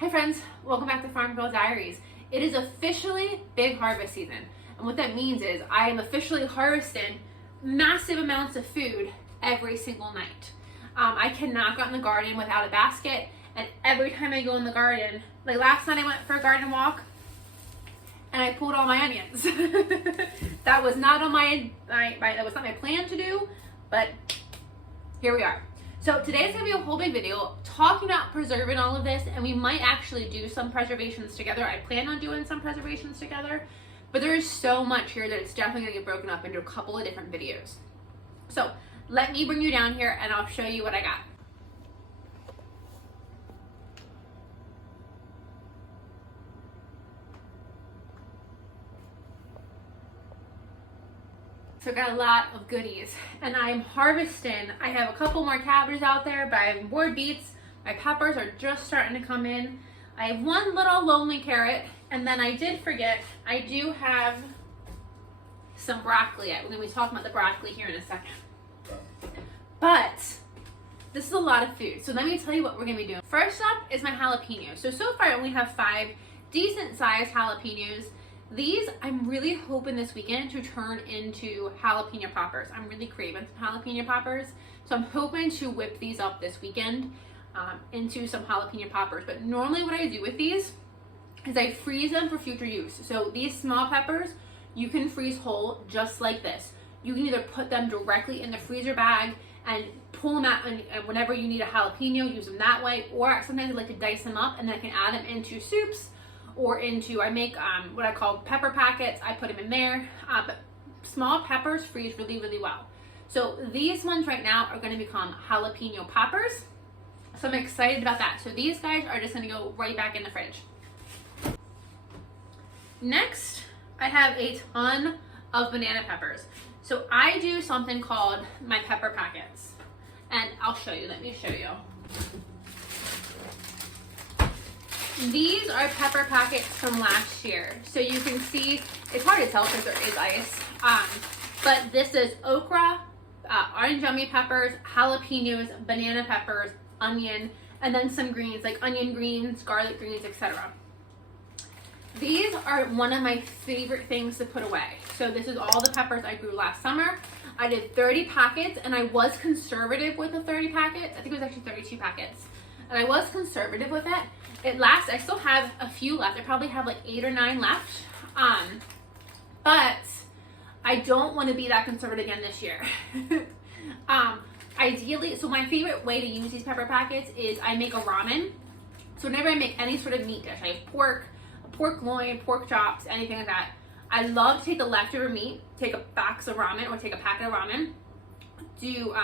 Hi friends, welcome back to Farm Girl Diaries. It is officially big harvest season, and what that means is I am officially harvesting massive amounts of food every single night. I cannot go out in the garden without a basket, and every time I go in the garden, like last night I went for a garden walk and I pulled all my onions. That was not on that was not my plan to do, but here we are. So today's gonna be a whole big video talking about preserving all of this, and we might actually do some preservations together. I plan on doing some preservations together, but there is so much here that it's definitely gonna get broken up into a couple of different videos. So let me bring you down here and I'll show you what I got. So I got a lot of goodies, and I'm harvesting. I have a couple more cabbages out there, but I have more beets. My peppers are just starting to come in. I have one little lonely carrot, and then I did forget, I do have some broccoli. We're going to be talking about the broccoli here in a second. But this is a lot of food, so let me tell you what we're going to be doing. First up is my jalapenos. So far I only have 5 decent sized jalapenos. These, I'm really hoping this weekend to turn into jalapeno poppers. I'm really craving some jalapeno poppers. So I'm hoping to whip these up this weekend into some jalapeno poppers. But normally what I do with these is I freeze them for future use. So these small peppers, you can freeze whole just like this. You can either put them directly in the freezer bag and pull them out, and whenever you need a jalapeno, use them that way. Or sometimes I like to dice them up and then I can add them into soups, or into, I make what I call pepper packets. I put them in there, but small peppers freeze really, really well. So these ones right now are gonna become jalapeno poppers. So I'm excited about that. So these guys are just gonna go right back in the fridge. Next, I have a ton of banana peppers. So I do something called my pepper packets, and I'll show you, let me show you. These are pepper packets from last year. So you can see, it's hard to tell because there is ice. But this is okra, orange yummy peppers, jalapenos, banana peppers, onion, and then some greens like onion greens, garlic greens, etc. These are one of my favorite things to put away. So this is all the peppers I grew last summer. I did 30 packets, and I was conservative with the 30 packets. I think it was actually 32 packets. And I was conservative with it. It lasts, I still have a few left. I probably have like 8 or 9 left. But I don't want to be that conservative again this year. Ideally, so my favorite way to use these pepper packets is I make a ramen. So whenever I make any sort of meat dish, I have pork loin, pork chops, anything like that. I love to take the leftover meat, take a box of ramen or take a packet of ramen, do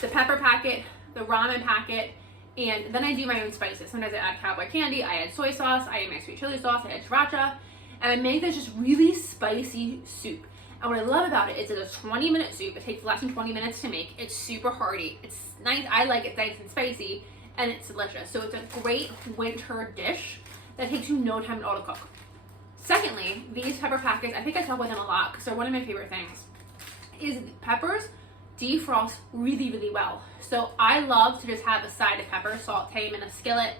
the pepper packet, the ramen packet, and then I do my own spices. Sometimes I add cowboy candy, I add soy sauce, I add my sweet chili sauce, I add sriracha, and I make this just really spicy soup. And what I love about it is it's a 20-minute soup. It takes less than 20 minutes to make. It's super hearty. It's nice. I like it nice and spicy, and it's delicious. So it's a great winter dish that takes you no time at all to cook. Secondly, these pepper packets, I think I talk about them a lot because they're one of my favorite things, is peppers defrost really, really well. So I love to just have a side of peppers, saute them in a skillet,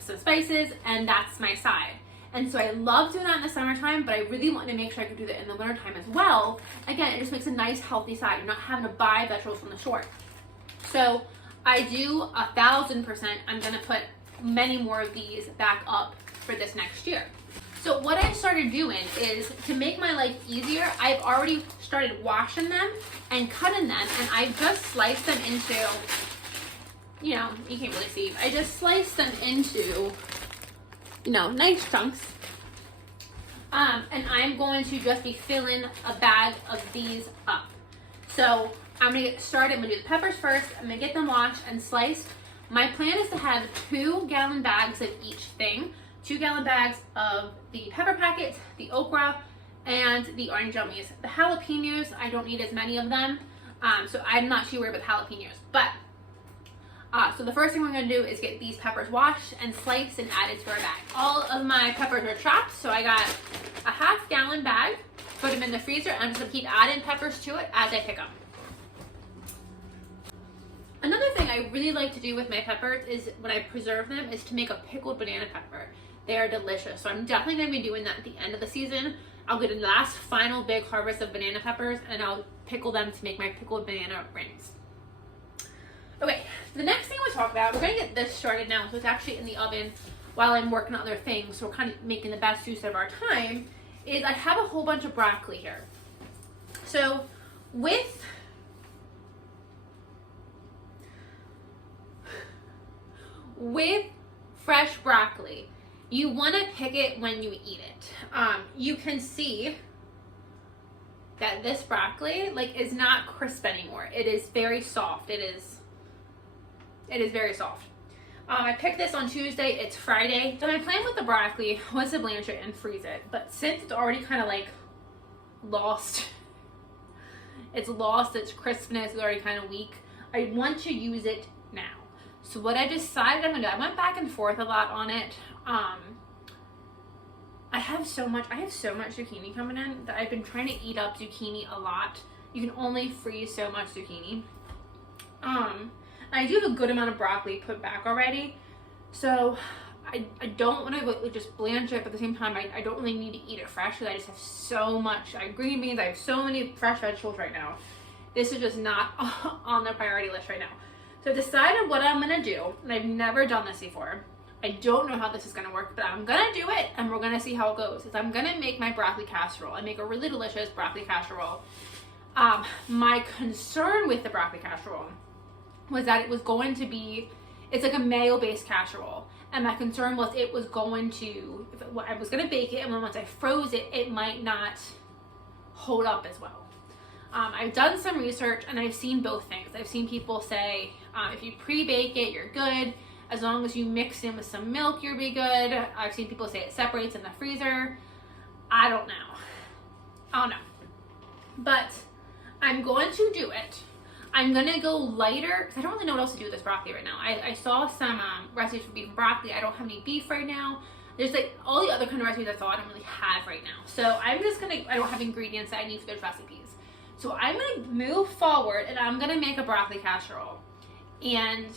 some spices, and that's my side. And so I love doing that in the summertime, but I really want to make sure I can do that in the wintertime as well. Again, it just makes a nice healthy side. You're not having to buy vegetables from the store. So I do 1,000%. I'm gonna put many more of these back up for this next year. So what I started doing is, to make my life easier, I've already started washing them and cutting them, and I've just sliced them into, you know, you can't really see, I just sliced them into, you know, nice chunks. And I'm going to just be filling a bag of these up. So I'm gonna get started. I'm gonna do the peppers first. I'm gonna get them washed and sliced. My plan is to have 2-gallon bags of each thing. 2-gallon bags of the pepper packets, the okra, and the orange yummies. The jalapenos, I don't need as many of them, so I'm not too worried with jalapenos. But, so the first thing we're going to do is get these peppers washed and sliced and added to our bag. All of my peppers are chopped, so I got a 1/2-gallon bag, put them in the freezer, and I'm just going to keep adding peppers to it as I pick them. Another thing I really like to do with my peppers is when I preserve them is to make a pickled banana pepper. They are delicious. So I'm definitely going to be doing that at the end of the season. I'll get a last final big harvest of banana peppers and I'll pickle them to make my pickled banana rings. Okay, the next thing we'll talk about, we're going to get this started now. So it's actually in the oven while I'm working on other things. So we're kind of making the best use of our time. Is I have a whole bunch of broccoli here. So with fresh broccoli, you want to pick it when you eat it. You can see that this broccoli is not crisp anymore. It is very soft. It is very soft. I picked this on Tuesday. It's Friday. So my plan with the broccoli was to blanch it and freeze it. But since it's already kind of lost its crispness, it's already kind of weak, I want to use it now. So what I decided I'm going to do, I went back and forth a lot on it. I have so much zucchini coming in that I've been trying to eat up zucchini a lot. You can only freeze so much zucchini. I do have a good amount of broccoli put back already. So I don't want to just blanch it, but at the same time, I don't really need to eat it fresh because I just have so much. I have green beans, I have so many fresh vegetables right now. This is just not on the priority list right now. So I decided what I'm going to do, and I've never done this before. I don't know how this is going to work, but I'm going to do it, and we're going to see how it goes. Is I'm going to make my broccoli casserole. I make a really delicious broccoli casserole. My concern with the broccoli casserole was that it was going to be, it's like a mayo-based casserole. And my concern was I was going to bake it, and then once I froze it, it might not hold up as well. I've done some research, and I've seen both things. I've seen people say, if you pre-bake it, you're good. As long as you mix in with some milk, you'll be good. I've seen people say it separates in the freezer. I don't know. But I'm going to do it. I'm going to go lighter, because I don't really know what else to do with this broccoli right now. I saw some recipes for beef and broccoli. I don't have any beef right now. There's all the other kind of recipes I thought I don't really have right now. So I'm just going to, I don't have ingredients that I need for those recipes. So I'm going to move forward, and I'm going to make a broccoli casserole. And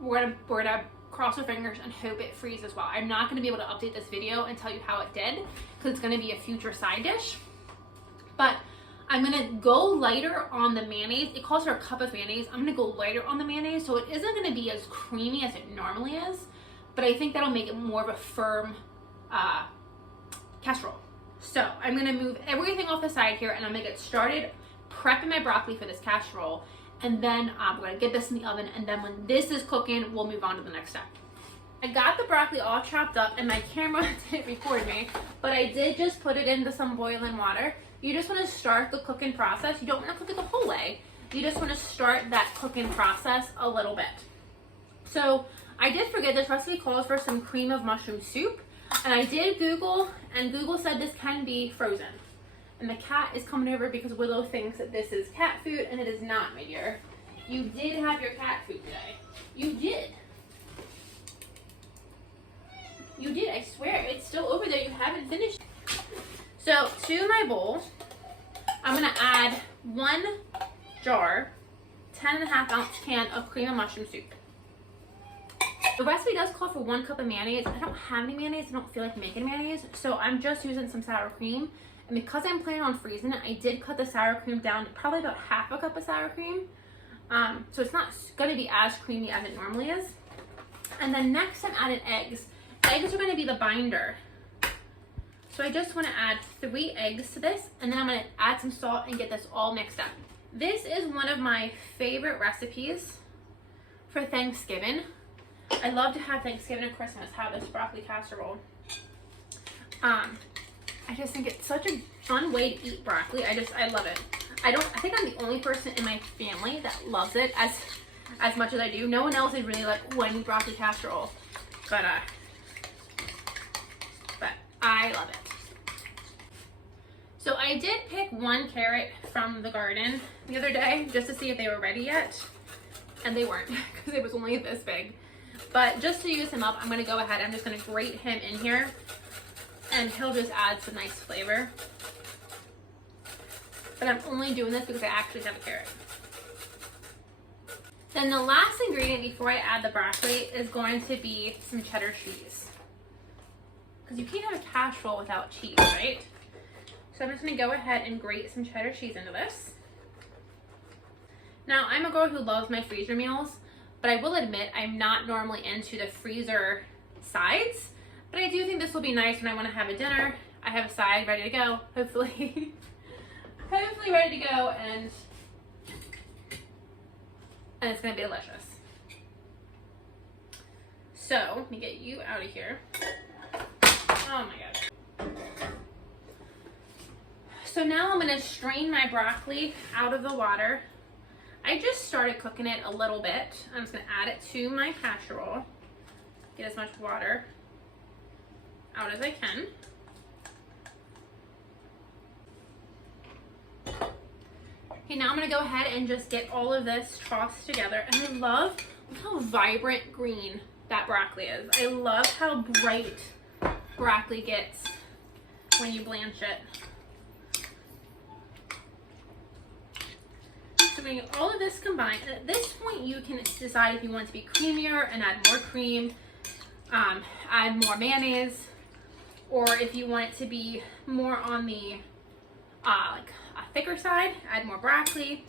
we're gonna cross our fingers and hope it freezes well. I'm not going to be able to update this video and tell you how it did, because it's going to be a future side dish. But I'm going to go lighter on the mayonnaise. It calls for a cup of mayonnaise. I'm going to go lighter on the mayonnaise, so it isn't going to be as creamy as it normally is, but I think that'll make it more of a firm casserole. So I'm going to move everything off the side here, and I'm going to get started prepping my broccoli for this casserole. And then we're going to get this in the oven, and then when this is cooking, we'll move on to the next step. I got the broccoli all chopped up, and my camera didn't record me, but I did just put it into some boiling water. You just want to start the cooking process. You don't want to cook it the whole way. You just want to start that cooking process a little bit. So I did forget this recipe calls for some cream of mushroom soup, and I did Google, and Google said this can be frozen. And the cat is coming over because Willow thinks that this is cat food, and it is not, my dear. You did have your cat food today. You did. You did, I swear. It's still over there. You haven't finished. So, to my bowl, I'm going to add 1 jar, 10.5 ounce can of cream of mushroom soup. The recipe does call for 1 cup of mayonnaise. I don't have any mayonnaise. I don't feel like making mayonnaise. So, I'm just using some sour cream. And because I'm planning on freezing it, I did cut the sour cream down to probably about 1/2 cup of sour cream. So it's not going to be as creamy as it normally is. And then next I'm adding eggs. Eggs are going to be the binder. So I just want to add 3 eggs to this, and then I'm going to add some salt and get this all mixed up. This is one of my favorite recipes for Thanksgiving. I love to have Thanksgiving and Christmas have this broccoli casserole. I just think it's such a fun way to eat broccoli. I love it. I think I'm the only person in my family that loves it as much as I do. No one else is really like, oh, I need broccoli casserole. But I love it. So I did pick 1 carrot from the garden the other day just to see if they were ready yet. And they weren't, because it was only this big. But just to use him up, I'm going to go ahead. I'm just going to grate him in here. And he'll just add some nice flavor. But I'm only doing this because I actually have a carrot. Then the last ingredient before I add the broccoli is going to be some cheddar cheese. Because you can't have a casserole without cheese, right? So I'm just going to go ahead and grate some cheddar cheese into this. Now, I'm a girl who loves my freezer meals, but I will admit I'm not normally into the freezer sides. But I do think this will be nice when I want to have a dinner. I have a side ready to go, hopefully. Hopefully ready to go, and it's going to be delicious. So, let me get you out of here. Oh my god. So now I'm going to strain my broccoli out of the water. I just started cooking it a little bit. I'm just going to add it to my casserole. Get as much water out as I can. Okay, now I'm going to go ahead and just get all of this tossed together. And I love how vibrant green that broccoli is. I love how bright broccoli gets when you blanch it. So when you get all of this combined, at this point you can decide if you want it to be creamier and add more cream, add more mayonnaise, or if you want it to be more on the like a thicker side, add more broccoli.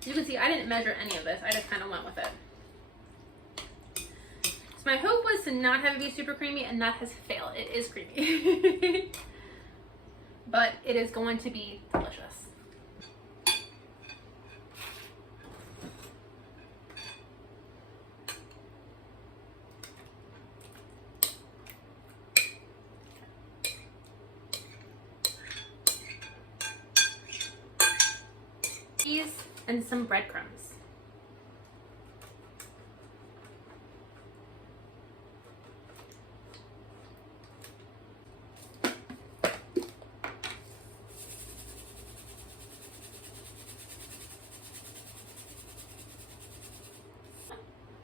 As you can see, I didn't measure any of this. I just kind of went with it. So my hope was to not have it be super creamy, and that has failed. It is creamy. But it is going to be delicious. Cheese and some breadcrumbs.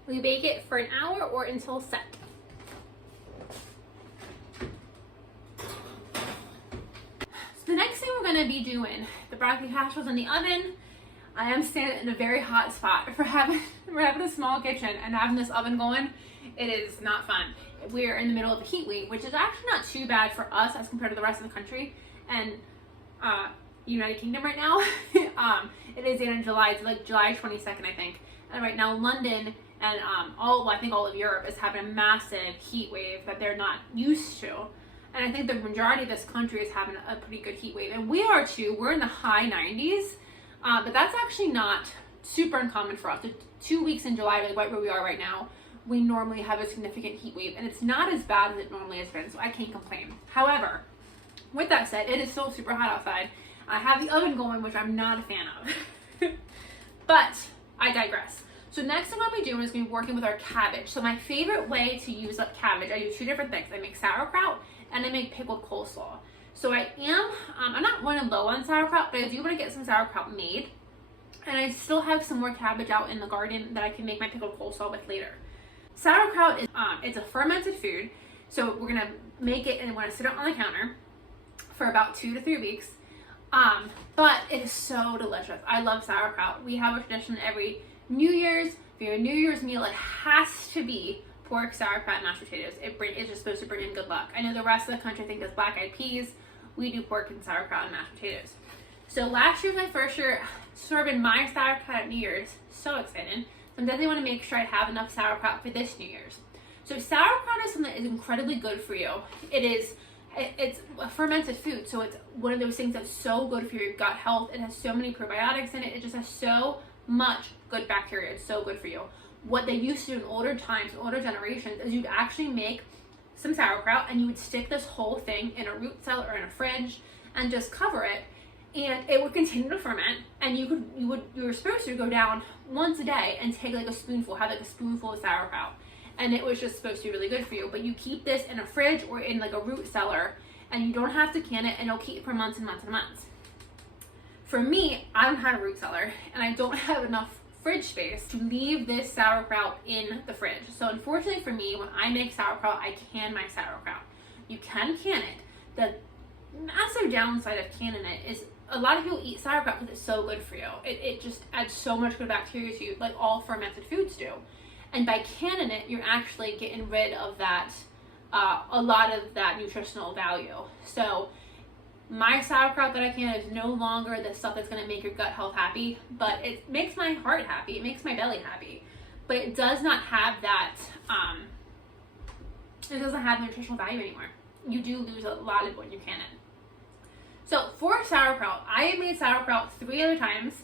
We bake it for an hour or until set. So the next thing we're going to be doing, the broccoli hash was in the oven. I am standing in a very hot spot. For having a small kitchen and having this oven going, it is not fun. We're in the middle of a heat wave, which is actually not too bad for us as compared to the rest of the country and United Kingdom right now. It is in July. It's like July 22nd, I think. And right now London and I think all of Europe is having a massive heat wave that they're not used to. And I think the majority of this country is having a pretty good heat wave. And we are too. We're in the high 90s. But that's actually not super uncommon for us. The 2 weeks in July, like right where we are right now, we normally have a significant heat wave, and it's not as bad as it normally has been, so I can't complain. However, with that said, it is still super hot outside. I have the oven going, which I'm not a fan of. But I digress. So next thing I'm going to be doing is going to be working with our cabbage. So my favorite way to use up cabbage, I do two different things. I make sauerkraut and I make pickled coleslaw. So I'm not running low on sauerkraut, but I do want to get some sauerkraut made. And I still have some more cabbage out in the garden that I can make my pickled coleslaw with later. Sauerkraut is it's a fermented food. So we're going to make it and we're going to sit it on the counter for about 2 to 3 weeks. But it is so delicious. I love sauerkraut. We have a tradition every New Year's. For your New Year's meal, it has to be pork, sauerkraut, and mashed potatoes. It's just supposed to bring in good luck. I know the rest of the country think it's black-eyed peas. We do pork and sauerkraut and mashed potatoes. So last year was my first year serving my sauerkraut at New Year's. So excited. So I definitely want to make sure I have enough sauerkraut for this New Year's. So sauerkraut is something that is incredibly good for you. It's a fermented food, so it's one of those things that's so good for your gut health. It has so many probiotics in it. It just has so much good bacteria. It's so good for you. What they used to do in older times, older generations, is you'd actually make some sauerkraut and you would stick this whole thing in a root cellar or in a fridge and just cover it, and it would continue to ferment. And you were supposed to go down once a day and take like a spoonful, have like a spoonful of sauerkraut, and it was just supposed to be really good for you. But you keep this in a fridge or in like a root cellar, and you don't have to can it, and it'll keep it for months and months and months. For me, I don't have a root cellar, and I don't have enough fridge space to leave this sauerkraut in the fridge. So unfortunately for me, when I make sauerkraut, I can my sauerkraut. You can it. The massive downside of canning it is a lot of people eat sauerkraut because it's so good for you. It just adds so much good bacteria to you, like all fermented foods do. And by canning it, you're actually getting rid of that, a lot of that nutritional value. So my sauerkraut that I can is no longer the stuff that's going to make your gut health happy, but it makes my heart happy. It makes my belly happy. But it does not have that, it doesn't have nutritional value anymore. You do lose a lot of it when you can it. So for sauerkraut, I have made sauerkraut 3 other times.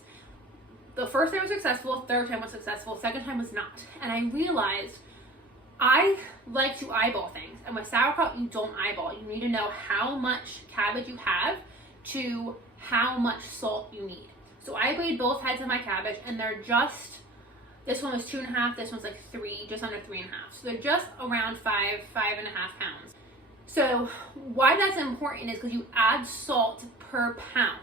The first time was successful, third time was successful, second time was not. And I realized I like to eyeball things. And with sauerkraut, you don't eyeball. You need to know how much cabbage you have to how much salt you need. So I weighed both heads of my cabbage, and they're just, this one was 2.5, this one's like 3, just under 3.5. So they're just around 5.5 pounds. So why that's important is because you add salt per pound.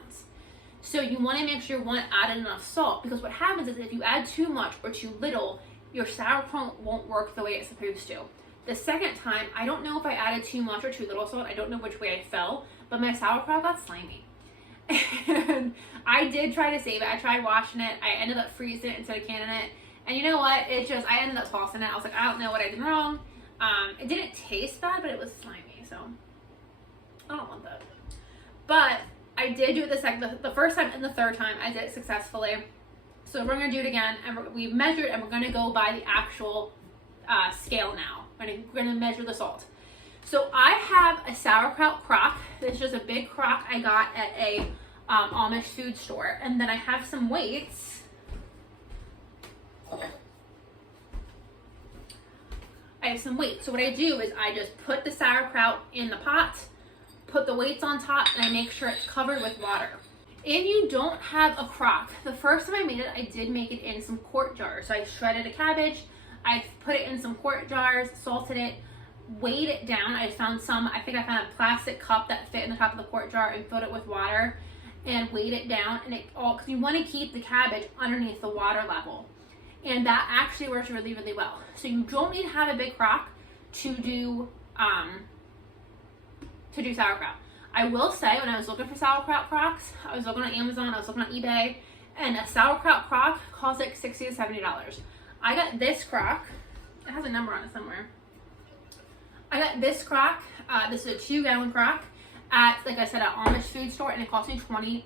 So you want to make sure you add enough salt, because what happens is if you add too much or too little, your sauerkraut won't work the way it's supposed to. The second time, I don't know if I added too much or too little salt. I don't know which way I fell, but my sauerkraut got slimy. And I did try to save it. I tried washing it. I ended up freezing it instead of canning it. And you know what? I ended up tossing it. I was like, I don't know what I did wrong. It didn't taste bad, but it was slimy. So I don't want that. But I did do it the first time and the third time. I did it successfully. So we're going to do it again, and we've measured, and we're going to go by the actual scale now. We're going to measure the salt. So I have a sauerkraut crock. This is just a big crock I got at a Amish food store. And then I have some weights. I have some weights. So what I do is I just put the sauerkraut in the pot, put the weights on top, and I make sure it's covered with water. If you don't have a crock, the first time I made it, I did make it in some quart jars. So I shredded a cabbage, I put it in some quart jars, salted it, weighed it down. I found I think I found a plastic cup that fit in the top of the quart jar and filled it with water and weighed it down. And because you want to keep the cabbage underneath the water level. And that actually works really, really well. So you don't need to have a big crock to do sauerkraut. I will say, when I was looking for sauerkraut crocks, I was looking on Amazon, I was looking on eBay, and a sauerkraut crock costs like $60 to $70. I got this crock. It has a number on it somewhere. I got this crock. This is a 2-gallon crock at, like I said, at Amish food store, and it cost me $20.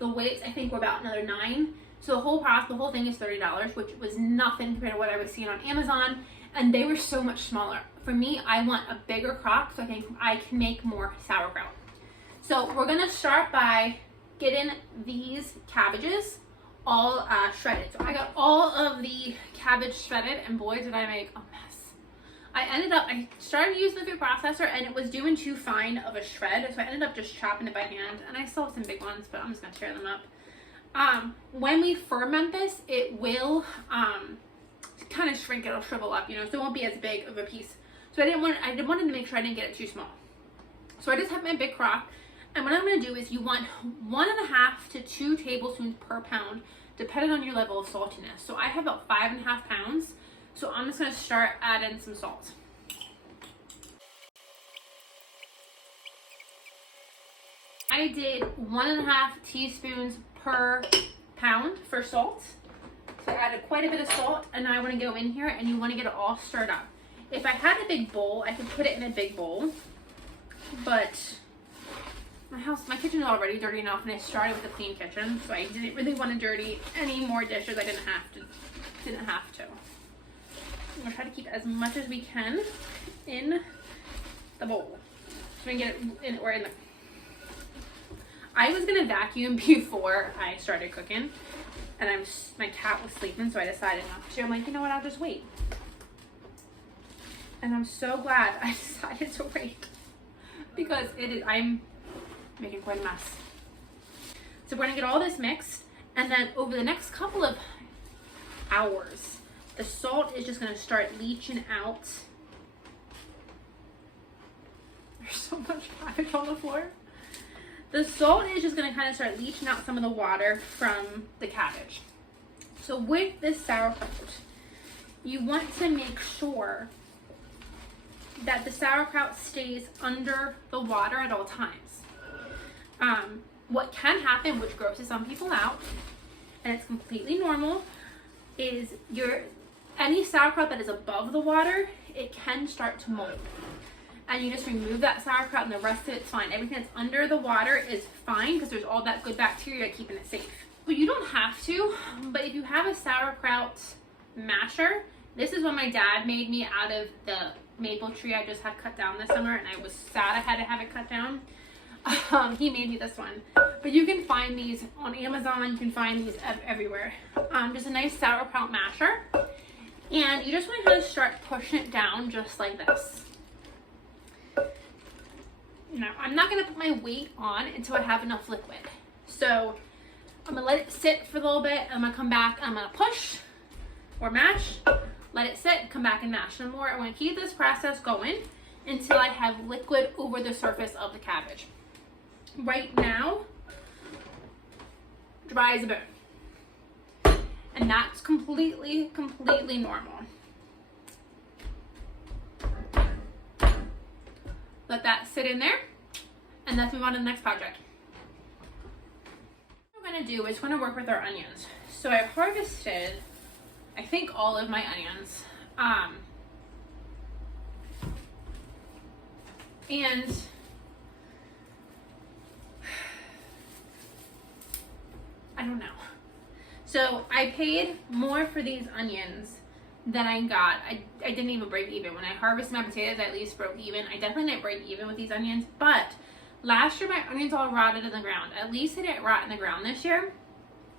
The weights, I think, were about another $9. So the whole thing is $30, which was nothing compared to what I was seeing on Amazon, and they were so much smaller. For me, I want a bigger crock so I can make more sauerkraut. So we're gonna start by getting these cabbages all shredded. So I got all of the cabbage shredded, and boy, did I make a mess. I started using the food processor, and it was doing too fine of a shred, so I ended up just chopping it by hand, and I still have some big ones, but I'm just gonna tear them up. When we ferment this, it will kind of shrink, it'll shrivel up, so it won't be as big of a piece. So I wanted to make sure I didn't get it too small. So I just have my big crock, and what I'm going to do is you want 1.5 to 2 tablespoons per pound, depending on your level of saltiness. So I have about 5.5 pounds, so I'm just going to start adding some salt. I did 1.5 teaspoons per pound for salt. So I added quite a bit of salt, and now I want to go in here, and you want to get it all stirred up. If I had a big bowl, I could put it in a big bowl, but my kitchen is already dirty enough, and I started with a clean kitchen, so I didn't really want to dirty any more dishes. I didn't have to. I'm gonna try to keep as much as we can in the bowl, so we can get it in the. I was gonna vacuum before I started cooking, and my cat was sleeping, so I decided not to. I'm like, you know what? I'll just wait. And I'm so glad I decided to wait, because I'm making quite a mess. So we're gonna get all this mixed, and then over the next couple of hours, the salt is just gonna start leaching out. There's so much cabbage on the floor. The salt is just gonna kind of start leaching out some of the water from the cabbage. So with this sauerkraut, you want to make sure that the sauerkraut stays under the water at all times. What can happen, which grosses some people out, and it's completely normal, is any sauerkraut that is above the water, it can start to mold. And you just remove that sauerkraut and the rest of it's fine. Everything that's under the water is fine because there's all that good bacteria keeping it safe. But you don't have to, but if you have a sauerkraut masher, this is what my dad made me out of the maple tree I just had cut down this summer, and I was sad I had to have it cut down. He made me this one. But you can find these on Amazon, you can find these everywhere. Just a nice sauerkraut masher. And you just want to kind of start pushing it down just like this. Now, I'm not going to put my weight on until I have enough liquid. So, I'm going to let it sit for a little bit. I'm going to come back, I'm going to push or mash, let it sit, come back and mash some more. I'm going to keep this process going until I have liquid over the surface of the cabbage. Right now, dry as a bone. And that's completely normal. Let that sit in there, and let's move on to the next project. What we're gonna do is we're gonna work with our onions. So I harvested, I think, all of my onions. And I don't know. So I paid more for these onions than I got. I didn't even break even. When I harvested my potatoes, I at least broke even. I definitely didn't break even with these onions, but last year my onions all rotted in the ground. At least they didn't rot in the ground this year.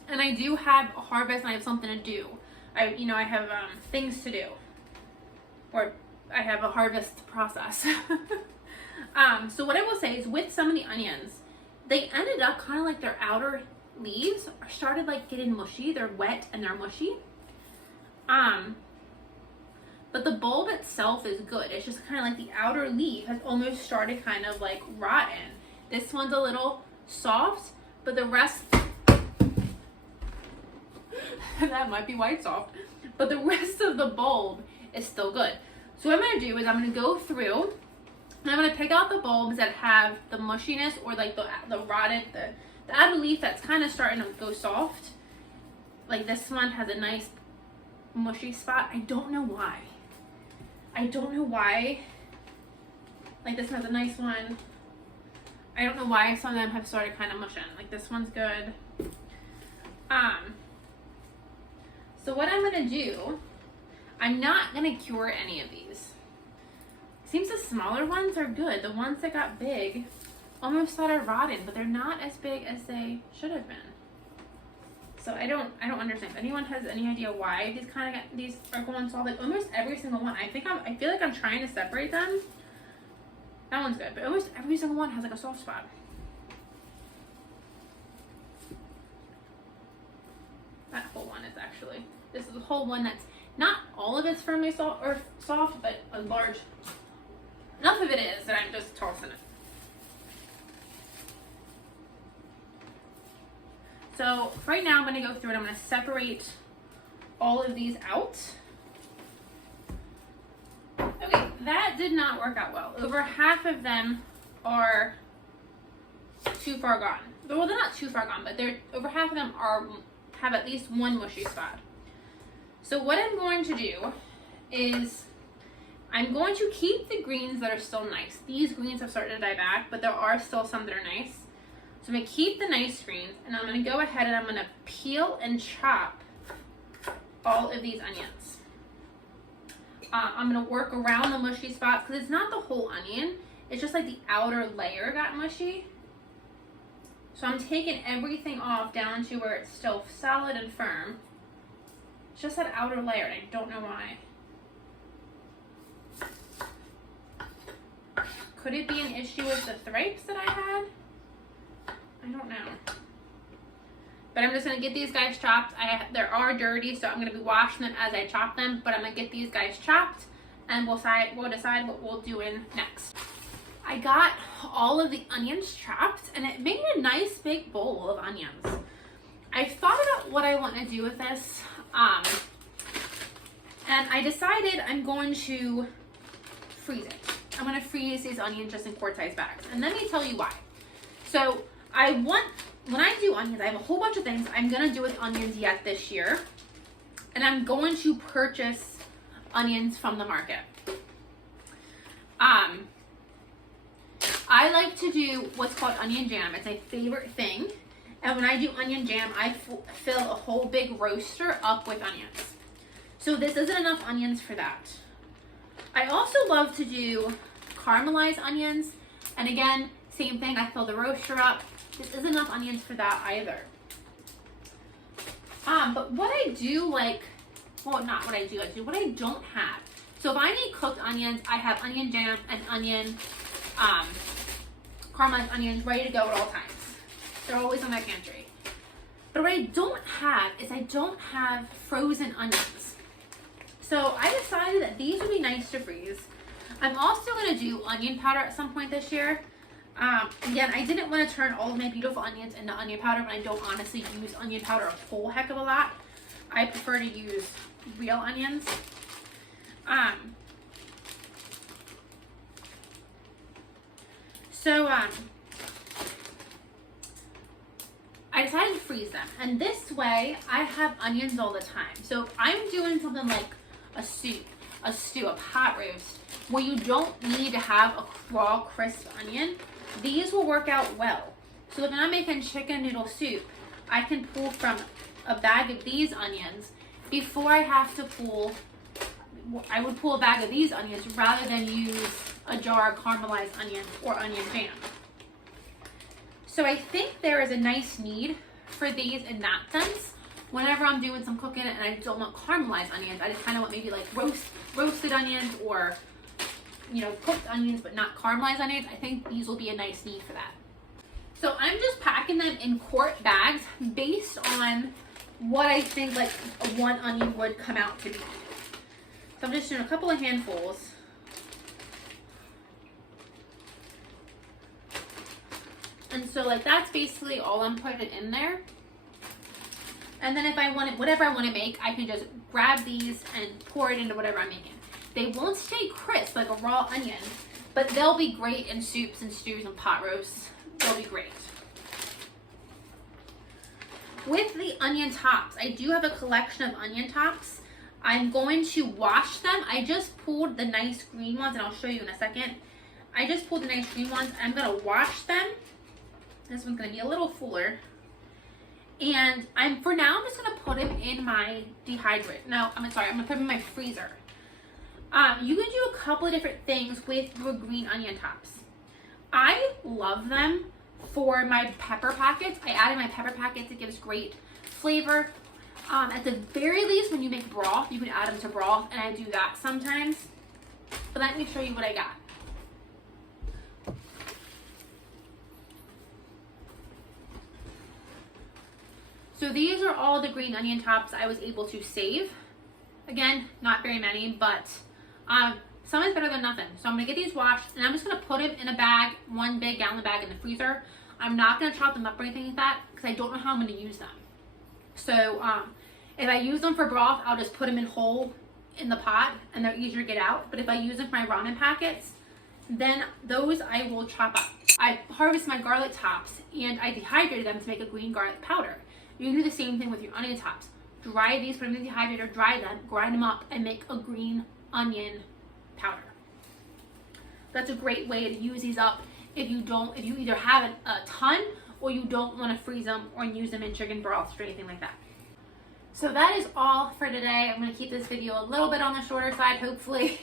And I do have a harvest and I have something to do. I have things to do. Or I have a harvest process. So what I will say is with some of the onions, they ended up kind of like their outer leaves started like getting mushy. They're wet and they're mushy. But the bulb itself is good. It's just kind of like the outer leaf has almost started kind of like rotten. This one's a little soft, but the rest, that might be white soft, but the rest of the bulb is still good. So what I'm going to do is I'm going to go through and I'm going to pick out the bulbs that have the mushiness or like the rotted, the outer leaf that's kind of starting to go soft. Like this one has a nice mushy spot. I don't know why. Like this one has a nice one. I don't know why some of them have started kind of mushing. Like this one's good. So what I'm going to do, I'm not going to cure any of these. Seems the smaller ones are good. The ones that got big almost started rotting, but they're not as big as they should have been. So I don't understand. If anyone has any idea why these are going soft, like almost every single one. I feel like I'm trying to separate them. That one's good, but almost every single one has like a soft spot. That whole one is actually. This is the whole one that's not all of it's firmly soft, but a large enough of it is that I'm just tossing it. So right now I'm going to go through it. I'm going to separate all of these out. Okay, that did not work out well. Over half of them are too far gone. Well, they're not too far gone, but over half of them have at least one mushy spot. So what I'm going to do is I'm going to keep the greens that are still nice. These greens have started to die back, but there are still some that are nice. So I'm going to keep the nice greens, and I'm going to go ahead and I'm going to peel and chop all of these onions. I'm going to work around the mushy spots because it's not the whole onion. It's just like the outer layer got mushy. So I'm taking everything off down to where it's still solid and firm. It's just that outer layer, and I don't know why. Could it be an issue with the thrips that I had? I don't know. But I'm just going to get these guys chopped. They are dirty, so I'm going to be washing them as I chop them. But I'm going to get these guys chopped, and we'll decide what we'll do in next. I got all of the onions chopped, and it made a nice big bowl of onions. I thought about what I want to do with this, and I decided I'm going to freeze it. freeze these onions just in quart-sized bags. And let me tell you why. So when I do onions, I have a whole bunch of things I'm going to do with onions yet this year. And I'm going to purchase onions from the market. I like to do what's called onion jam. It's my favorite thing. And when I do onion jam, I fill a whole big roaster up with onions. So this isn't enough onions for that. I also love to do caramelized onions. And again, same thing, I fill the roaster up. This isn't enough onions for that either. But what I do like, well, not what I do, what I don't have. So if I need cooked onions, I have onion jam and caramelized onions ready to go at all times. They're always in my pantry. But what I don't have is I don't have frozen onions. So I decided that these would be nice to freeze. I'm also going to do onion powder at some point this year. Again, I didn't want to turn all of my beautiful onions into onion powder, but I don't honestly use onion powder a whole heck of a lot. I prefer to use real onions. I decided to freeze them, and this way I have onions all the time. So if I'm doing something like a soup, a stew, a pot roast, where you don't need to have a raw, crisp onion, these will work out well. So if I'm making chicken noodle soup, I can pull from a bag of these onions before I have to pull. I would pull a bag of these onions rather than use a jar of caramelized onions or onion jam. So I think there is a nice need for these in that sense. Whenever I'm doing some cooking and I don't want caramelized onions, I just kind of want maybe like roasted onions or, you know, cooked onions but not caramelized onions. I think these will be a nice need for that. So I'm just packing them in quart bags based on what I think like one onion would come out to be. So I'm just doing a couple of handfuls. And so like that's basically all I'm putting in there. And then if I want it, whatever I want to make, I can just grab these and pour it into whatever I'm making. They won't stay crisp like a raw onion, but they'll be great in soups and stews and pot roasts. They'll be great. With the onion tops, I do have a collection of onion tops. I'm going to wash them. I just pulled the nice green ones, and I'll show you in a second. I just pulled the nice green ones. I'm going to wash them. This one's going to be a little fuller. And for now, I'm just going to put them in my dehydrator. No, I'm going to put them in my freezer. You can do a couple of different things with your green onion tops. I love them for my pepper packets. I added my pepper packets. It gives great flavor. At the very least, when you make broth, you can add them to broth, and I do that sometimes. But let me show you what I got. So these are all the green onion tops I was able to save. Again, not very many, but some is better than nothing. So I'm gonna get these washed, and I'm just gonna put them in a bag, one big gallon bag in the freezer. I'm not gonna chop them up or anything like that, because I don't know how I'm gonna use them. So if I use them for broth, I'll just put them in whole in the pot, and they're easier to get out. But if I use them for my ramen packets, then those I will chop up. I harvest my garlic tops, and I dehydrated them to make a green garlic powder. You can do the same thing with your onion tops. Dry these, put them in the dehydrator, dry them, grind them up, and make a green onion powder. That's a great way to use these up if you either have a ton or you don't want to freeze them or use them in chicken broths or anything like that. So that is all for today. I'm going to keep this video a little bit on the shorter side, hopefully.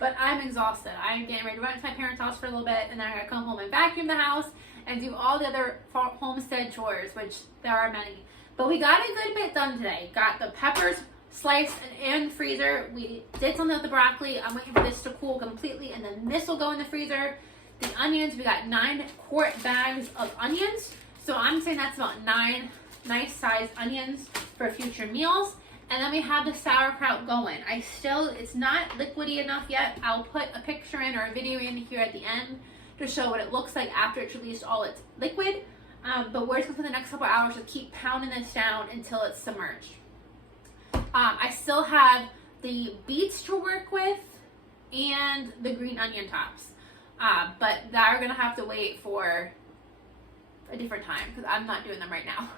But I'm exhausted. I'm getting ready to run to my parents' house for a little bit, and then I'm going to come home and vacuum the house and do all the other homestead chores, which there are many. But we got a good bit done today. Got the peppers sliced and in the freezer. We did something with the broccoli. I'm waiting for this to cool completely, and then this will go in the freezer. The onions, we got 9 quart bags of onions. So I'm saying that's about 9 nice sized onions for future meals. And then we have the sauerkraut going. It's not liquidy enough yet. I'll put a picture in or a video in here at the end to show what it looks like after it's released all its liquid. But we're just going for the next couple hours to keep pounding this down until it's submerged. I still have the beets to work with, and the green onion tops. But that are gonna have to wait for a different time because I'm not doing them right now.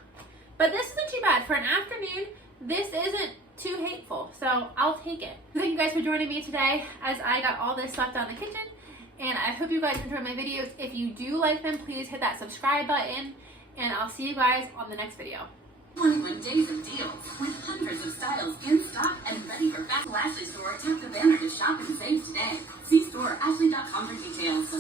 But this isn't too bad. For an afternoon, this isn't too hateful, so I'll take it. Thank you guys for joining me today as I got all this stuff down in the kitchen, and I hope you guys enjoyed my videos. If you do like them, please hit that subscribe button, and I'll see you guys on the next video. 21 days of deals with hundreds of styles in stock and ready for back to Ashley store. Tap the banner to shop and save today. See store ashley.com for details.